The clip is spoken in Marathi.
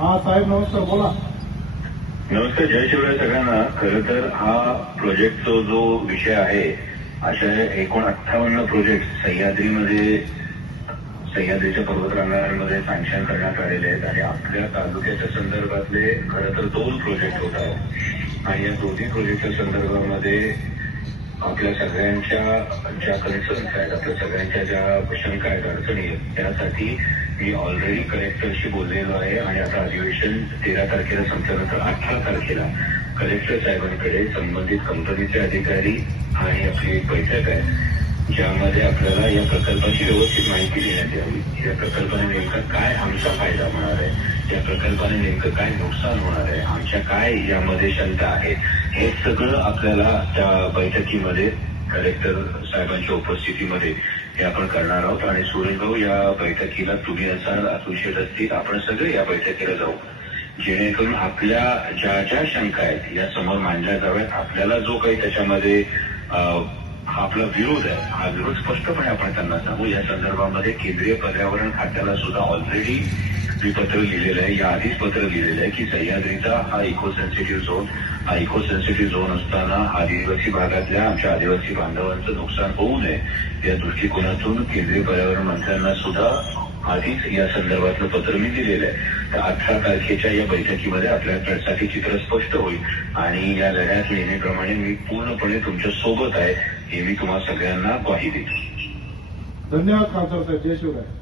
हा साहेब नमस्कार, बोला. नमस्कार, जय शिवराय सगळ्यांना. खरं तर हा प्रोजेक्टचा जो विषय आहे, अशा एकूण 58 प्रोजेक्ट सह्याद्रीच्या पर्वतरांगांमध्ये सँक्शन करण्यात आलेले आहेत आणि आपल्या तालुक्याच्या संदर्भातले खरं तर 2 प्रोजेक्ट होत आहेत आणि या दोन्ही प्रोजेक्टच्या संदर्भामध्ये आपल्या सगळ्यांच्या ज्या कनेक्शन्स आहेत, आपल्या सगळ्यांच्या ज्या शंका आहेत, अडचणी आहेत, त्यासाठी मी ऑलरेडी कलेक्टरशी बोललेलो आहे आणि आता अधिवेशन 13 तारखेला संपल्यानंतर 18 तारखेला कलेक्टर साहेबांकडे संबंधित कंपनीचे अधिकारी आणि आपली एक बैठक आहे, ज्यामध्ये आपल्याला या प्रकल्पाची व्यवस्थित माहिती देण्यात यावी. या प्रकल्पाने नेमका काय आमचा फायदा होणार आहे, या प्रकल्पाने नेमकं काय नुकसान होणार आहे, आमच्या काय यामध्ये शंका आहेत, हे सगळं आपल्याला त्या बैठकीमध्ये कलेक्टर साहेबांच्या उपस्थितीमध्ये हे आपण करणार आहोत. आणि सुरेश भाऊ, या बैठकीला तुम्ही असाल, अतुलशेठ असतील, आपण सगळे या बैठकीला जाऊ, जेणेकरून आपल्या ज्या ज्या शंका आहेत या समोर मांडल्या जाव्यात. आपल्याला जो काही त्याच्यामध्ये हा आपला विरोध आहे, हा विरोध स्पष्टपणे आपण त्यांना सांगू. या संदर्भामध्ये केंद्रीय पर्यावरण खात्याला सुद्धा ऑलरेडी मी पत्र लिहिलेलं आहे, याआधीच पत्र लिहिलेलं आहे की सह्याद्रीचा हा इको सेन्सिटिव्ह झोन, हा इको सेन्सिटिव्ह झोन असताना आदिवासी भागातल्या आमच्या आदिवासी बांधवांचं नुकसान होऊ नये या दृष्टिकोनातून केंद्रीय पर्यावरण मंत्र्यांना सुद्धा आधीच या संदर्भातलं पत्र मी दिलेलं आहे. तर 18 तारखेच्या या बैठकीमध्ये आपल्यासाठी चित्र स्पष्ट होईल आणि या लढ्यात नेहमीप्रमाणे मी पूर्णपणे तुमच्या सोबत आहे, हे मी तुम्हा सगळ्यांना ग्वाही देतो. धन्यवाद खासदार साहेब. जय शिवराय.